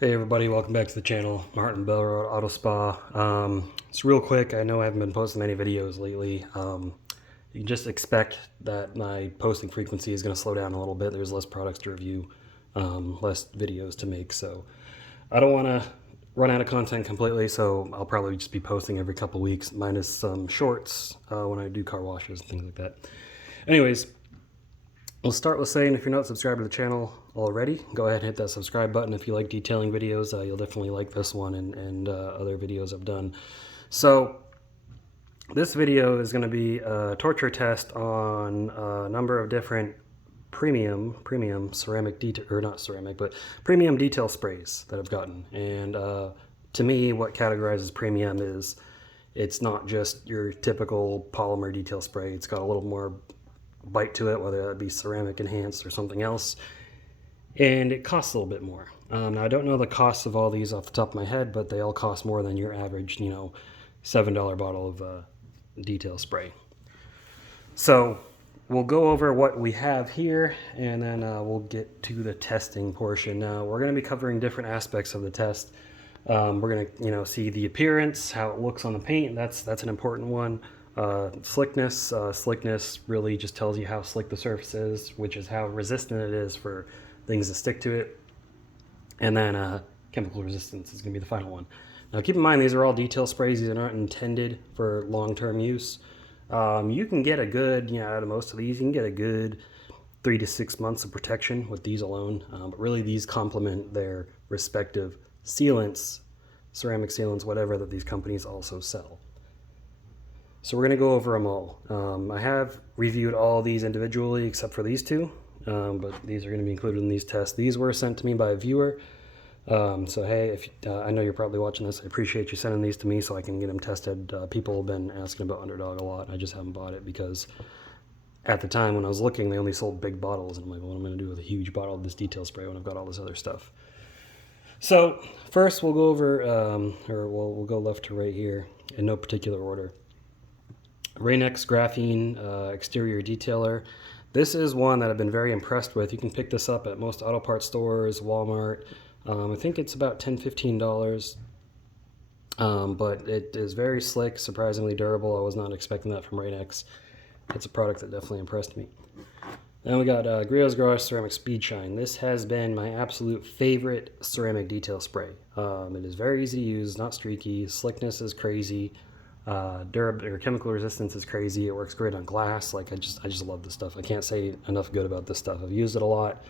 Hey everybody, welcome back to the channel. Martin Bell Road Auto Spa. It's real quick. I know I haven't been posting many videos lately. You can just expect that my posting frequency is going to slow down a little bit. There's less products to review, less videos to make. So I don't want to run out of content completely. So I'll probably just be posting every couple weeks, minus some shorts when I do car washes and things like that. Anyways, we'll start with saying if you're not subscribed to the channel already, go ahead and hit that subscribe button. If you like detailing videos, you'll definitely like this one and other videos I've done. So this video is going to be a torture test on a number of different premium ceramic detail, or not ceramic, but premium detail sprays that I've gotten. And to me, what categorizes premium is it's not just your typical polymer detail spray. It's got a little more bite to it, whether that be ceramic enhanced or something else, and it costs a little bit more. Now I don't know the costs of all these off the top of my head, but they all cost more than your average, $7 bottle of detail spray. So we'll go over what we have here, and then we'll get to the testing portion. Now we're going to be covering different aspects of the test. We're going to, see the appearance, how it looks on the paint. That's an important one. Slickness. Slickness really just tells you how slick the surface is, which is how resistant it is for things to stick to it. And then chemical resistance is going to be the final one. Now keep in mind, these are all detail sprays. These are not intended for long-term use. You can get a good, out of most of these, you can get a good 3 to 6 months of protection with these alone. But really these complement their respective sealants, ceramic sealants, whatever, that these companies also sell. So we're going to go over them all. I have reviewed all these individually except for these two, but these are going to be included in these tests. These were sent to me by a viewer. So hey, if I know you're probably watching this, I appreciate you sending these to me so I can get them tested. People have been asking about UNDRDOG a lot. I just haven't bought it because at the time when I was looking, they only sold big bottles. And I'm like, what am I going to do with a huge bottle of this detail spray when I've got all this other stuff? So first we'll go over, we'll go left to right here in no particular order. Rain-X Graphene exterior detailer. This is one that I've been very impressed with. You can pick this up at most auto parts stores, Walmart. I think it's about $10–15. But it is very slick, surprisingly durable. I was not expecting that from Rain-X. It's a product that definitely impressed me. Then we got Griot's Garage Ceramic Speed Shine. This has been my absolute favorite ceramic detail spray. It is very easy to use, not streaky. Slickness is crazy. Chemical resistance is crazy. It works great on glass. Like I just love this stuff. I can't say enough good about this stuff. I've used it a lot,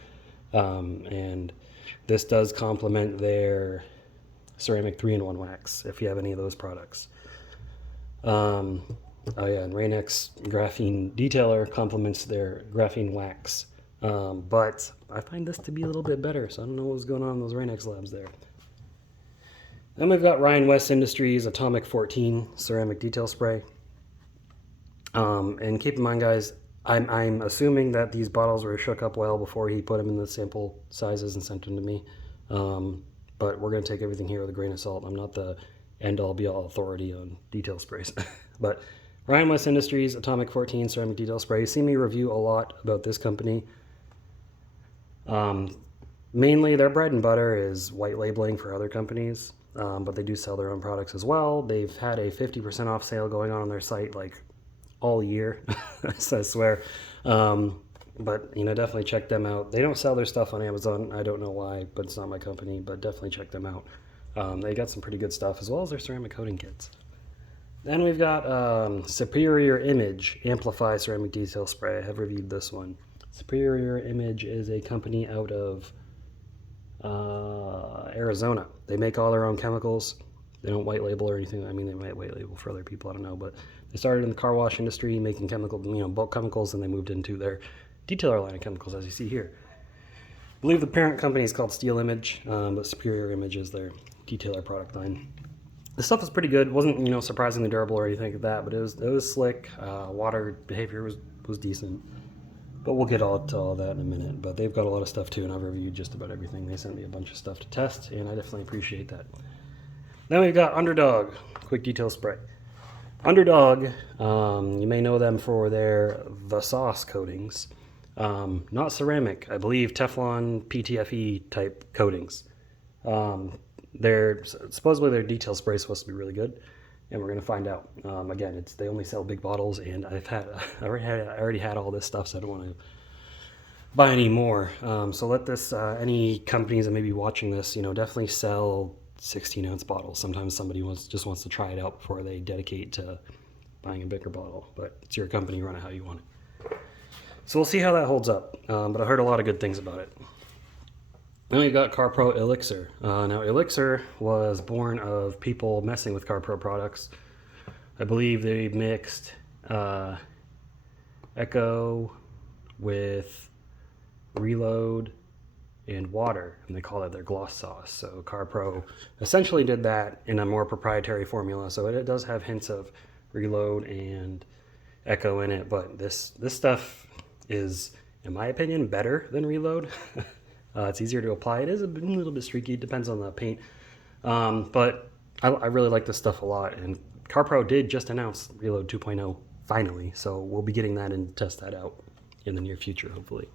and this does complement their ceramic 3-in-1 wax if you have any of those products. Oh yeah, and Rain-X Graphene Detailer complements their graphene wax, but I find this to be a little bit better. So I don't know what's going on in those Rain-X labs there. Then we've got Ryan West Industries Atomic 14 ceramic detail spray. And keep in mind, guys, I'm assuming that these bottles were shook up well before he put them in the sample sizes and sent them to me. But we're going to take everything here with a grain of salt. I'm not the end-all be-all authority on detail sprays. But Ryan West Industries Atomic 14 ceramic detail spray. You see me review a lot about this company. Mainly their bread and butter is white labeling for other companies. But they do sell their own products as well. They've had a 50% off sale going on their site like all year, I swear. But definitely check them out. They don't sell their stuff on Amazon. I don't know why, but it's not my company. But definitely check them out. They got some pretty good stuff as well as their ceramic coating kits. Then we've got Superior Image Amplify Ceramic Detail Spray. I have reviewed this one. Superior Image is a company out of Arizona. They make all their own chemicals. They don't white label or anything. I mean, they might white label for other people, I don't know, but they started in the car wash industry making chemical, bulk chemicals, and they moved into their detailer line of chemicals, as you see here. I believe the parent company is called Steel Image, but Superior Image is their detailer product line. The stuff was pretty good. It wasn't, surprisingly durable or anything like that, but it was slick. Water behavior was decent. But we'll get to all that in a minute. But they've got a lot of stuff too, and I've reviewed just about everything. They sent me a bunch of stuff to test, and I definitely appreciate that. Then we've got UNDRDOG Quick Detail Spray. UNDRDOG, you may know them for their The Sauce coatings. Not ceramic, I believe Teflon, PTFE type coatings. Supposedly their detail spray is supposed to be really good, and we're gonna find out. Again, they only sell big bottles, and I already had all this stuff, so I don't want to buy any more. So let this any companies that may be watching this, definitely sell 16-ounce bottles. Sometimes somebody just wants to try it out before they dedicate to buying a bigger bottle, but it's your company, run it how you want it. So we'll see how that holds up, but I heard a lot of good things about it. Then we've got Carpro Elixir. Now Elixir was born of people messing with Carpro products. I believe they mixed Echo with Reload and water, and they call it their gloss sauce. So Carpro essentially did that in a more proprietary formula. So it does have hints of Reload and Echo in it, but this stuff is, in my opinion, better than Reload. It's easier to apply. It is a little bit streaky. It depends on the paint, but I really like this stuff a lot. And Carpro did just announce Reload 2.0 finally, so we'll be getting that and test that out in the near future, hopefully.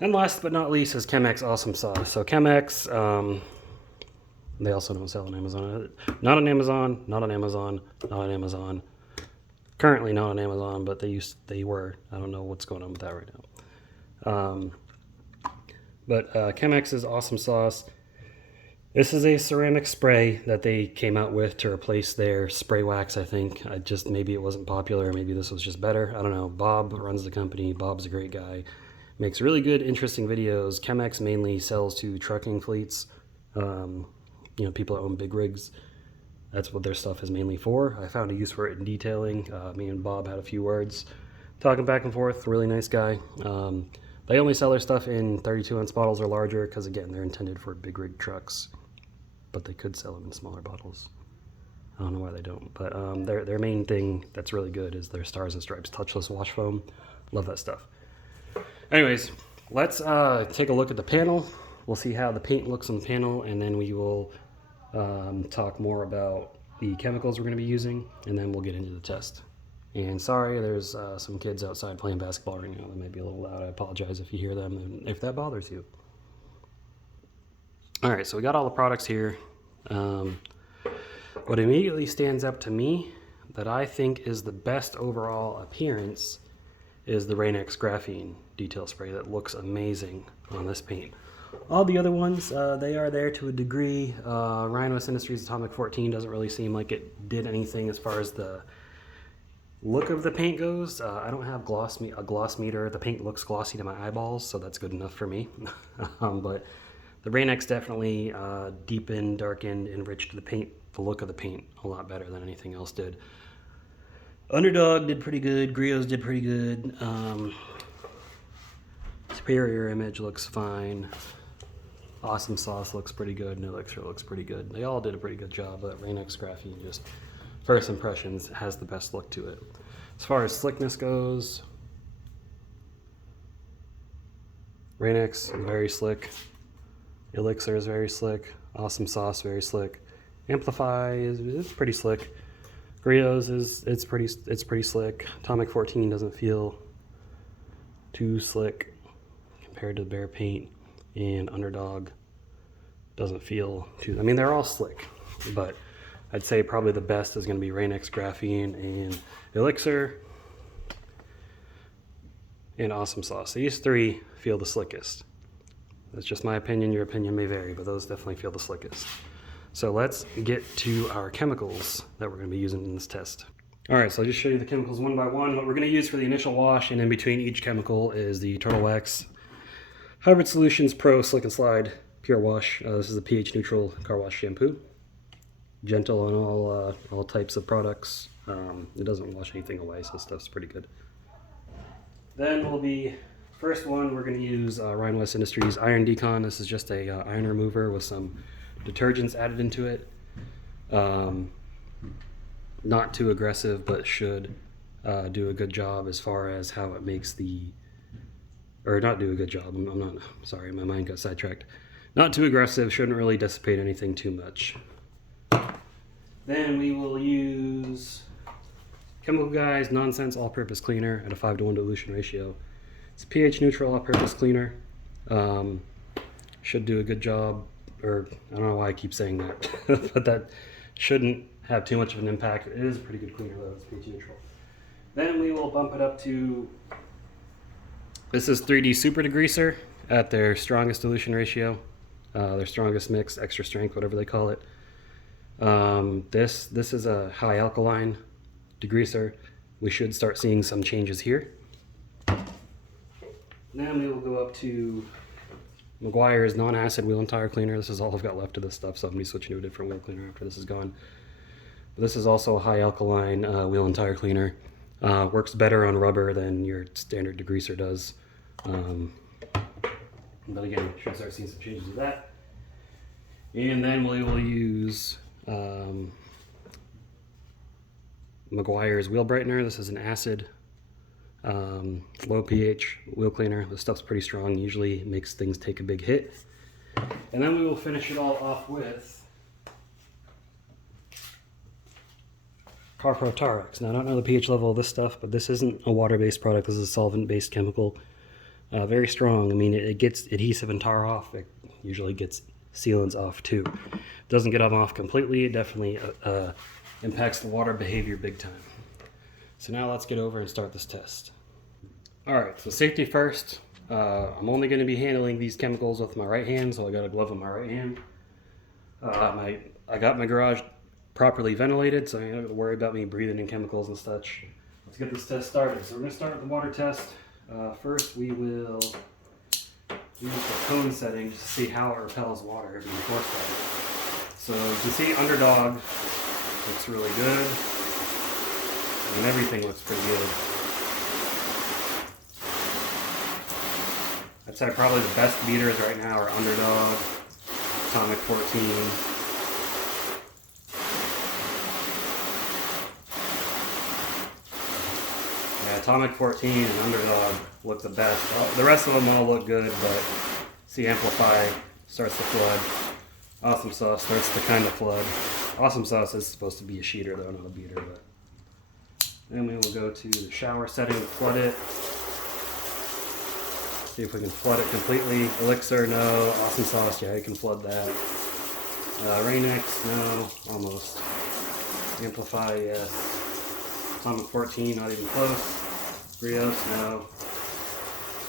And last but not least is chem-x Awesome Sauce. So chem-x, they also don't sell on Amazon. Not on Amazon, not on Amazon, not on Amazon. Currently not on Amazon, but they were. I don't know what's going on with that right now. But chem-x's Awesome Sauce. This is a ceramic spray that they came out with to replace their spray wax, I think. Maybe it wasn't popular, maybe this was just better. I don't know. Bob runs the company. Bob's a great guy. Makes really good, interesting videos. Chem-x mainly sells to trucking fleets. People that own big rigs. That's what their stuff is mainly for. I found a use for it in detailing. Me and Bob had a few words talking back and forth. Really nice guy. They only sell their stuff in 32-ounce bottles or larger because, again, they're intended for big rig trucks. But they could sell them in smaller bottles. I don't know why they don't. But their main thing that's really good is their Stars and Stripes touchless wash foam. Love that stuff. Anyways, let's take a look at the panel. We'll see how the paint looks on the panel, and then we will talk more about the chemicals we're going to be using, and then we'll get into the test. And sorry, there's some kids outside playing basketball right now. They may be a little loud. I apologize if you hear them and if that bothers you. All right, so we got all the products here. What immediately stands up to me that I think is the best overall appearance is the Rain-X Graphene detail spray. That looks amazing on this paint. All the other ones, they are there to a degree. Rhino Industries Atomic 14 doesn't really seem like it did anything as far as the look of the paint goes. I don't have a gloss meter. The paint looks glossy to my eyeballs, so that's good enough for me. But the Rain-X definitely deepened, darkened, enriched the look of the paint a lot better than anything else did. UNDRDOG did pretty good. Griot did pretty good. Superior Image looks fine. Awesome Sauce looks pretty good. Elixir looks pretty good. They all did a pretty good job, but Rain-X Graphene, just first impressions, has the best look to it. As far as slickness goes, Rain-X is very slick. Elixir is very slick. Awesome Sauce, very slick. Amplify is pretty slick. Griot's it's pretty slick. Atomic 14 doesn't feel too slick compared to bare paint, and UNDRDOG doesn't feel too. I mean, they're all slick, but I'd say probably the best is going to be Rain-X Graphene and Elixir and Awesome Sauce. These three feel the slickest. That's just my opinion. Your opinion may vary, but those definitely feel the slickest. So let's get to our chemicals that we're going to be using in this test. All right, so I'll just show you the chemicals one by one. What we're going to use for the initial wash, and in between each chemical, is the Turtle Wax Hybrid Solutions Pro Slick and Slide Pure Wash. This is the pH neutral car wash shampoo. Gentle on all types of products. It doesn't wash anything away, so this stuff's pretty good. Then we'll be, first one, we're going to use Rhino Industries Iron Decon. This is just a iron remover with some detergents added into it. Not too aggressive, but should do a good job as far as how it makes or not do a good job. I'm not, sorry, my mind got sidetracked. Not too aggressive, shouldn't really dissipate anything too much. Then we will use Chemical Guys Nonsense All-Purpose Cleaner at a 5:1 dilution ratio. It's a pH neutral all-purpose cleaner. Should do a good job or I don't know why I keep saying that, but that shouldn't have too much of an impact. It is a pretty good cleaner though, it's pH neutral. Then we will bump it up to, this is 3D Super Degreaser at their strongest dilution ratio, their strongest mix, extra strength, whatever they call it. This is a high alkaline degreaser. We should start seeing some changes here. Then we will go up to Meguiar's non-acid wheel and tire cleaner. This is all I've got left of this stuff, so I'm going to be switching to a different wheel cleaner after this is gone. But this is also a high alkaline wheel and tire cleaner. Works better on rubber than your standard degreaser does. But again, should start seeing some changes with that. And then we will use Meguiar's wheel brightener. This is an acid low pH wheel cleaner. This stuff's pretty strong, usually makes things take a big hit. And then we will finish it all off with Carpro Tarex. Now I don't know the pH level of this stuff, but this isn't a water-based product, this is a solvent-based chemical. Very strong. I mean, it gets adhesive and tar off. It usually gets sealants off too. It doesn't get them off completely. It definitely impacts the water behavior big time. So now let's get over and start this test. Alright, so safety first. I'm only going to be handling these chemicals with my right hand, so I got a glove on my right hand. I got my garage properly ventilated, so I don't have to worry about me breathing in chemicals and such. Let's get this test started. So we're going to start with the water test. First we will use the cone setting just to see how it repels water being forced at it. So you can see UNDRDOG looks really good. I mean, everything looks pretty good. I'd say probably the best beaters right now are UNDRDOG, Atomic 14. Yeah, Atomic 14 and UNDRDOG look the best. The rest of them all look good, but see, Amplify starts to flood. Awesome Sauce starts to kind of flood. Awesome Sauce is supposed to be a sheeter though, not a beater. But then we will go to the shower setting to flood it. See if we can flood it completely. Elixir, no. Awesome Sauce, yeah, you can flood that. Rain-X, no, almost. Amplify, yes. Atomic 14, not even close. Griot, no.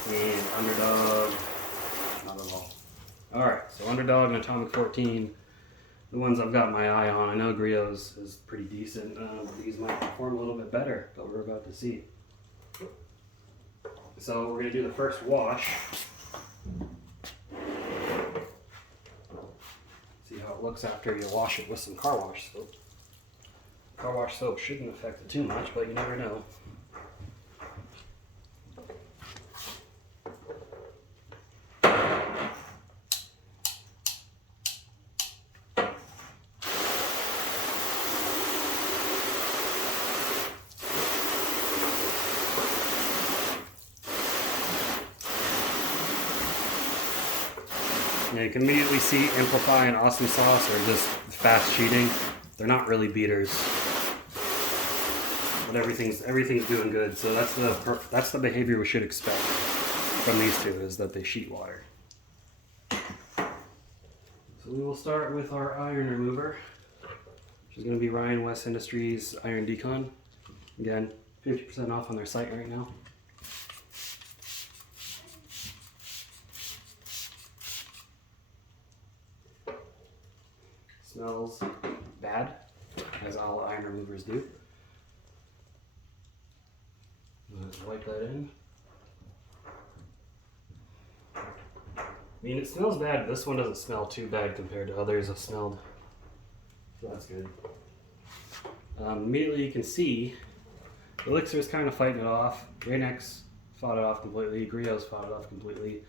And UNDRDOG, not at all. Alright, so UNDRDOG and Atomic 14, the ones I've got my eye on. I know Griot is pretty decent. These might perform a little bit better, but we're about to see. So we're going to do the first wash. See how it looks after you wash it with some car wash soap. Car wash soap shouldn't affect it too much, but you never know. Yeah, you can immediately see Amplify and Awesome Sauce are just fast cheating. They're not really beaters, but everything's doing good. So that's the behavior we should expect from these two, is that they sheet water. So we will start with our iron remover, which is going to be Ryan West Industries Iron Decon. Again, 50% off on their site right now. Smells bad, as all iron removers do. Let's wipe that in. I mean, it smells bad, but this one doesn't smell too bad compared to others I've smelled. So that's good. Immediately you can see Elixir's kind of fighting it off. Rain-X fought it off completely. Griot's fought it off completely.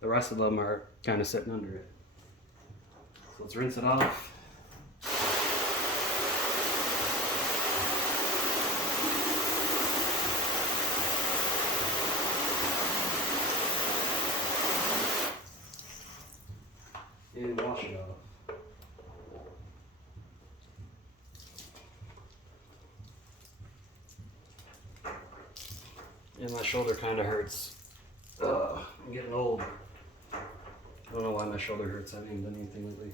The rest of them are kind of sitting under it. So let's rinse it off. And wash it off. And my shoulder kind of hurts. I'm getting old. I don't know why my shoulder hurts. I haven't even done anything lately.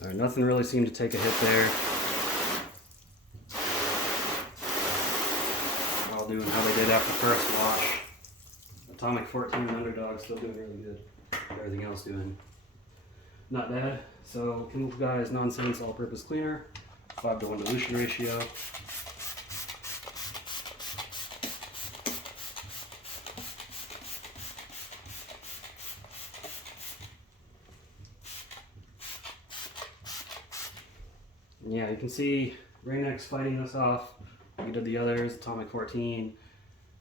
All right, nothing really seemed to take a hit there. All doing how they did after first wash. Atomic 14 and UNDRDOG still doing really good. Everything else doing not bad. So Chemical Guy's Nonsense All-Purpose Cleaner, 5:1 dilution ratio. Yeah, you can see Rain-X fighting us off. We did the others, Atomic 14,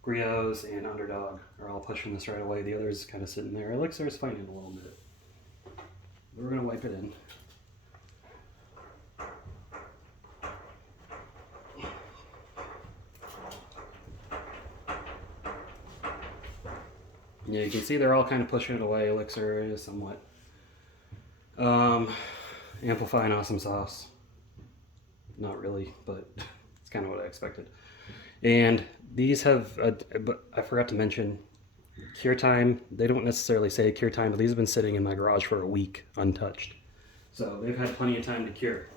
Griots, and UNDRDOG are all pushing this right away. The others kind of sitting there. Elixir is fighting a little bit. But we're going to wipe it in. Yeah, you can see they're all kind of pushing it away. Elixir is somewhat amplifying Awesome Sauce. Not really, but it's kind of what I expected. And these have, but I forgot to mention, cure time. They don't necessarily say cure time, but these have been sitting in my garage for a week untouched. So they've had plenty of time to cure.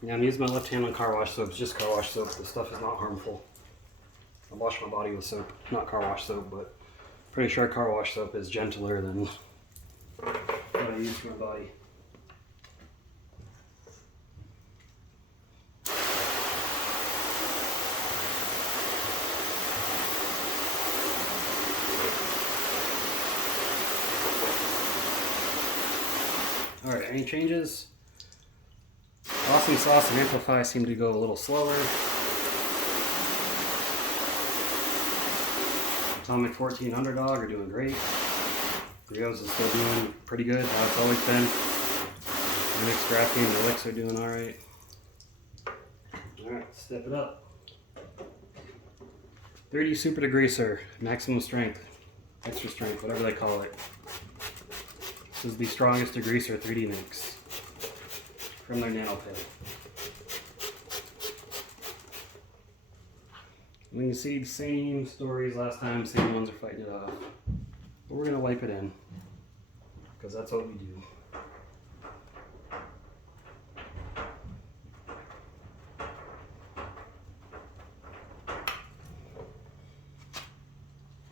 Yeah, I'm using my left hand on car wash soap. It's just car wash soap. This stuff is not harmful. I wash my body with soap, not car wash soap, but pretty sure car wash soap is gentler than what I use for my body. Alright, any changes? Awesome Sauce and Amplify seem to go a little slower. Atomic 14 UNDRDOG are doing great. Griot is still doing pretty good, how it's always been. Mix Graphene and Elixir are doing alright. Alright, step it up. 3D Super Degreaser, maximum strength, extra strength, whatever they call it. This is the strongest degreaser 3D mix from their nano pit. We can see the same stories last time, same ones are fighting it off. But we're gonna wipe it in, because that's what we do.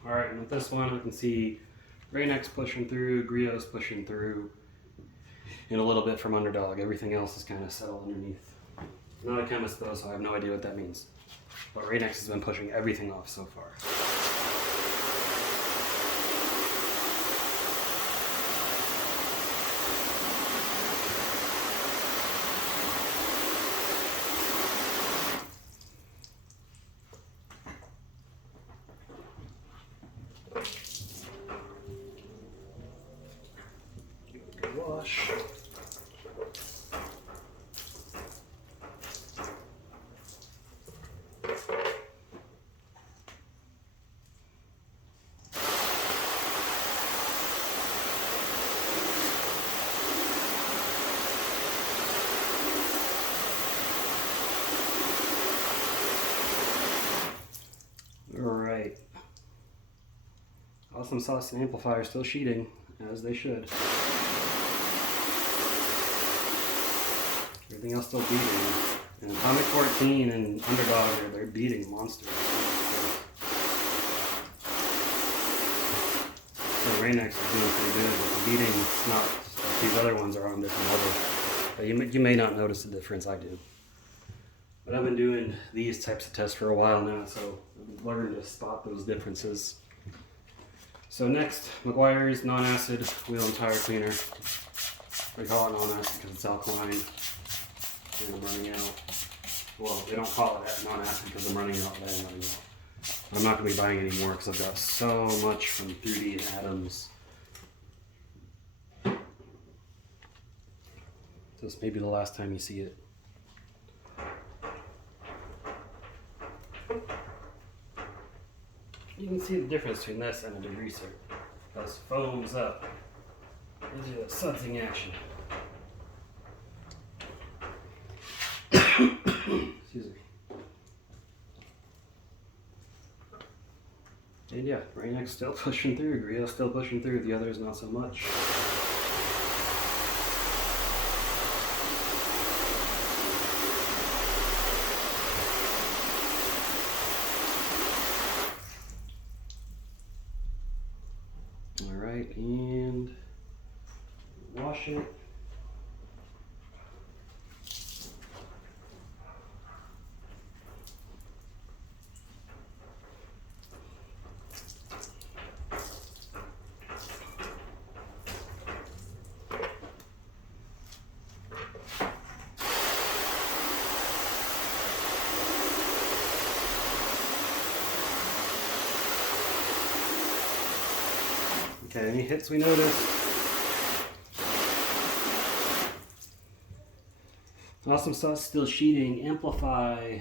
Alright, and with this one we can see Rain-X pushing through, Griot's pushing through, and a little bit from UNDRDOG. Everything else is kind of settled underneath. I'm not a chemist though, so I have no idea what that means. But Rain-X has been pushing everything off so far. Good wash. Alright. Awesome Sauce and Amplifier still sheeting, as they should. Everything else still beating. And Atomic 14 and UNDRDOG, they're beating monsters. So Rain-X is doing pretty good, but the beating is not like these other ones are on different levels. You may not notice the difference, I do. But I've been doing these types of tests for a while now, so I've learned to spot those differences. So next, McGuire's non-acid wheel and tire cleaner. They call it non-acid because it's alkaline, and I'm running out. Well, they don't call it non-acid because I'm running out, but I'm running out. I'm not going to be buying any more because I've got so much from 3D and Atoms. This may be the last time you see it. You can see the difference between this and a degreaser. This foams up. Gives you that sudsing action. Excuse me. And yeah, Rain-X still pushing through, Griot still pushing through, the others not so much. Alright, and wash it. Okay, any hits we notice? Awesome Sauce still sheeting. Amplify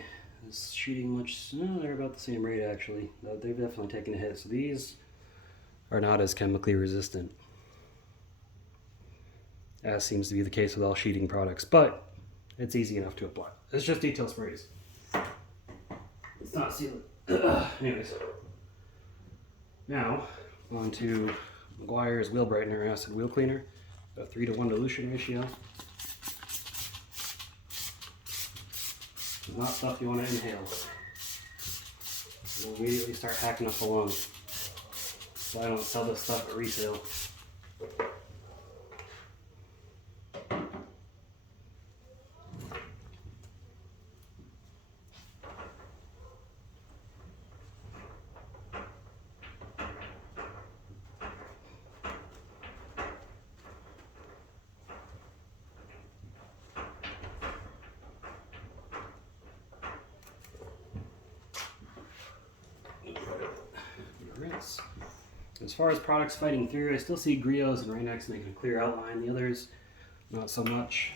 is sheeting much. No, they're about the same rate actually. They've definitely taken a hit. So these are not as chemically resistant, as seems to be the case with all sheeting products. But it's easy enough to apply. It's just detail sprays. It's not sealant. Anyways, now on to Meguiar's Wheel Brightener Acid Wheel Cleaner, a 3:1 dilution ratio. Not stuff you want to inhale. You'll immediately start hacking up the lungs. So I don't sell this stuff at resale. Rinse. As far as products fighting through, I still see Griot's and Rain-X making a clear outline. The others, not so much.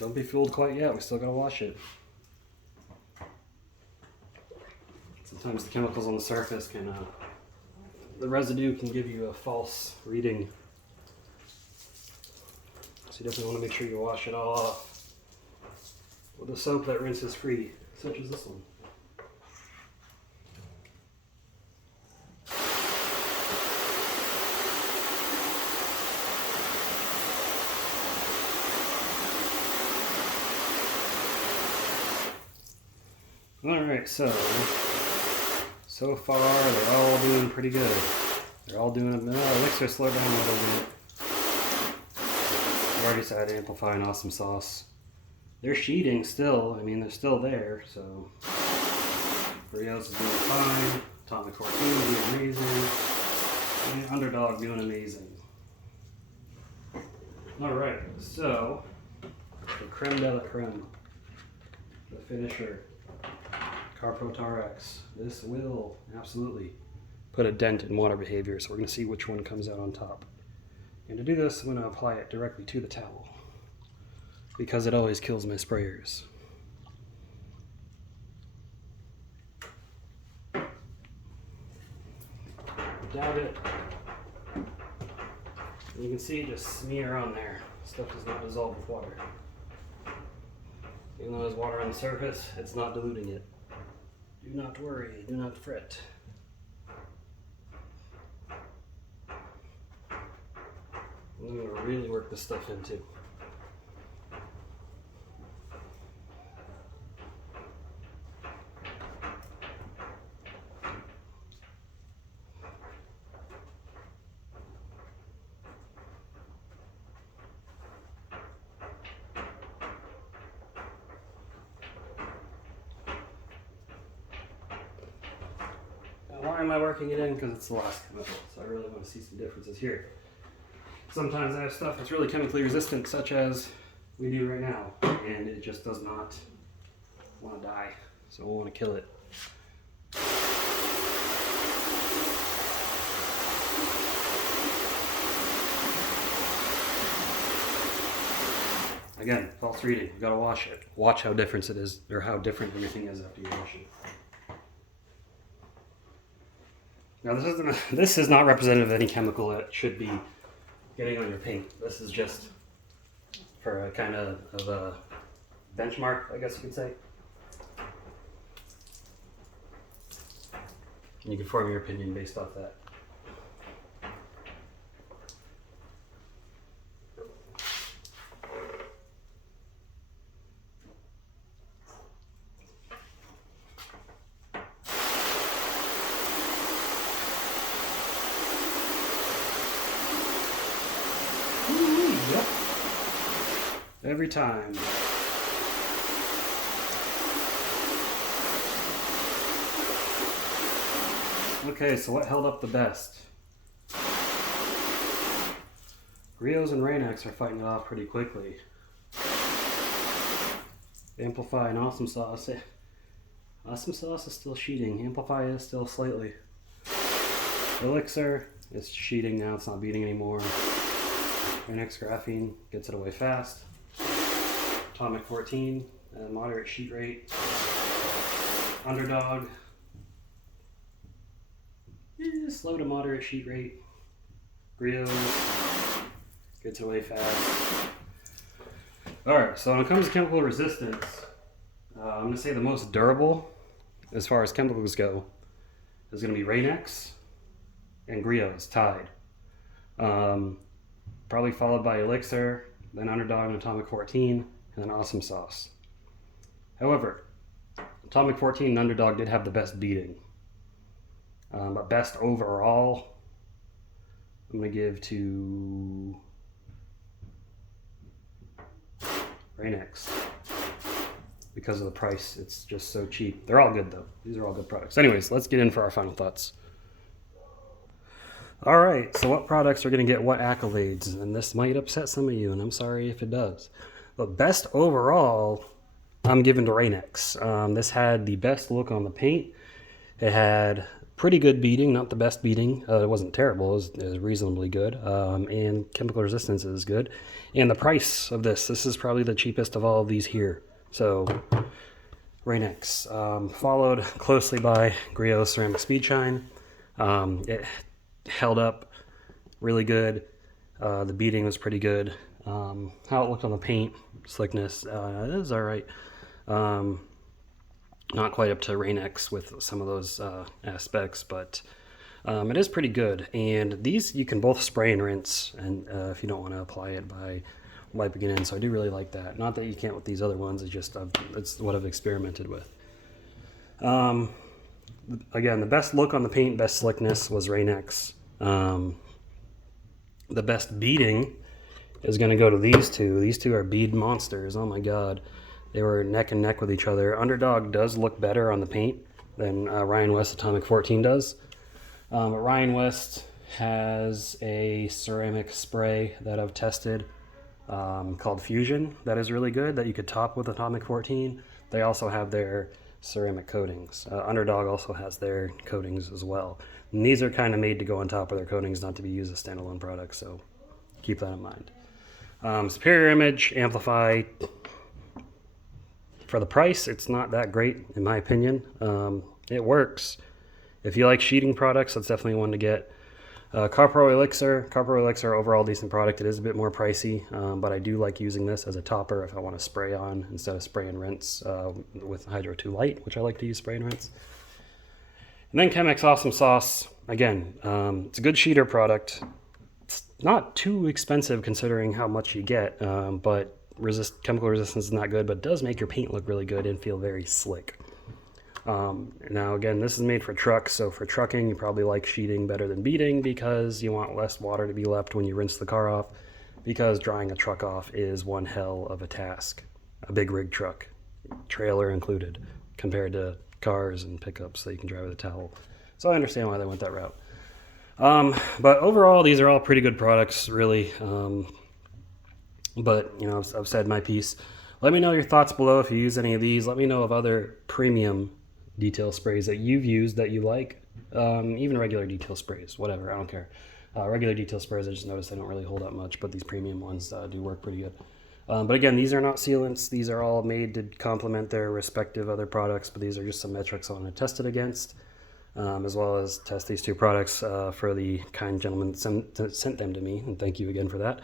Don't be fooled quite yet. We still gotta wash it. Sometimes the chemicals on the surface can, the residue can give you a false reading. So you definitely want to make sure you wash it all off with a soap that rinses free, such as this one. Alright, so far they're all doing pretty good. They're all doing, Elixir slowed down a little bit. I've already said Amplify and Awesome Sauce. They're sheeting still, I mean they're still there, so Griot's is doing fine, Atomic 14 doing amazing, and UNDRDOG doing amazing. Alright, so the creme de la creme, the finisher, Carpro X. This will absolutely put a dent in water behavior, so we're going to see which one comes out on top. And to do this, I'm going to apply it directly to the towel, because it always kills my sprayers. Dab it. And you can see it just smear on there. Stuff does not dissolve with water. Even though there's water on the surface, it's not diluting it. Do not worry, do not fret. I'm going to really work this stuff in too. Why am I working it in? Because it's the last chemical, so I really want to see some differences here. sometimes I have stuff that's really chemically resistant, such as we do right now, and it just does not want to die, so we'll want to kill it. Again, false reading. You gotta wash it. Watch how different it is, or how different everything is after you wash it. Now, this is not representative of any chemical that should be getting on your paint. This is just for a kind of a benchmark, I guess you could say. And you can form your opinion based off that. Yep. Every time. Okay, so what held up the best? Griots and Rain-X are fighting it off pretty quickly. Amplify and Awesome Sauce. Awesome Sauce is still sheeting. Amplify is still slightly. Elixir is sheeting now, it's not beading anymore. Rain-X Graphene gets it away fast. Atomic 14, moderate sheet rate. UNDRDOG, slow to moderate sheet rate. Griot gets it away fast. Alright, so when it comes to chemical resistance, I'm going to say the most durable, as far as chemicals go, is going to be Rain-X and Griot's tied. Probably followed by Elixir, then UNDRDOG and Atomic 14, and then Awesome Sauce. However, Atomic 14 and UNDRDOG did have the best beading. But best overall, I'm going to give to Rain-X. Because of the price, it's just so cheap. They're all good though. These are all good products. Anyways, let's get in for our final thoughts. Alright, so what products are going to get what accolades? And this might upset some of you, and I'm sorry if it does. But best overall, I'm giving to Rain-X. This had the best look on the paint. It had pretty good beading, not the best beading. It wasn't terrible, it was reasonably good. And chemical resistance is good. And the price of this is probably the cheapest of all of these here. So, Rain-X. Followed closely by Griot Ceramic Speed Shine. It held up really good. The beading was pretty good. How it looked on the paint, slickness, it was alright. Not quite up to Rain-X with some of those aspects, but it is pretty good. And these you can both spray and rinse, and if you don't want to apply it by wiping it in, so I do really like that. Not that you can't with these other ones, it's just it's what I've experimented with. Again, the best look on the paint, best slickness was Rain-X. The best beading is going to go to these two. These two are bead monsters. Oh my god. They were neck and neck with each other. UNDRDOG does look better on the paint than Ryan West Atomic 14 does. But Ryan West has a ceramic spray that I've tested called Fusion that is really good, that you could top with Atomic 14. They also have their ceramic coatings. UNDRDOG also has their coatings as well. And these are kind of made to go on top of their coatings, not to be used as standalone products, so keep that in mind. Superior Image, Amplify. For the price, it's not that great, in my opinion. It works. If you like sheeting products, that's definitely one to get. Carpro Elixir, overall decent product. It is a bit more pricey, but I do like using this as a topper if I want to spray on instead of spray and rinse with Hydro 2 Light, which I like to use spray and rinse. And then chem-x Awesome Sauce. Again, it's a good sheeter product. It's not too expensive considering how much you get, but chemical resistance is not good, but it does make your paint look really good and feel very slick. Now again, this is made for trucks, so for trucking you probably like sheeting better than beading because you want less water to be left when you rinse the car off, because drying a truck off is one hell of a task. A big rig truck, trailer included, compared to cars and pickups that you can dry with a towel. So I understand why they went that route. But overall, these are all pretty good products, really. But, you know, I've said my piece. Let me know your thoughts below if you use any of these. Let me know of other premium detail sprays that you've used that you like. Even regular detail sprays, whatever, I don't care. Regular detail sprays, I just noticed they don't really hold up much, but these premium ones do work pretty good. But again, these are not sealants. These are all made to complement their respective other products, but these are just some metrics I want to test it against, as well as test these two products for the kind gentleman that sent them to me, and thank you again for that.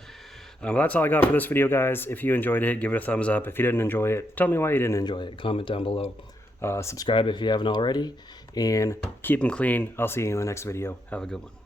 Well, that's all I got for this video, guys. If you enjoyed it, give it a thumbs up. If you didn't enjoy it, tell me why you didn't enjoy it. Comment down below. Subscribe if you haven't already, and keep them clean. I'll see you in the next video. Have a good one.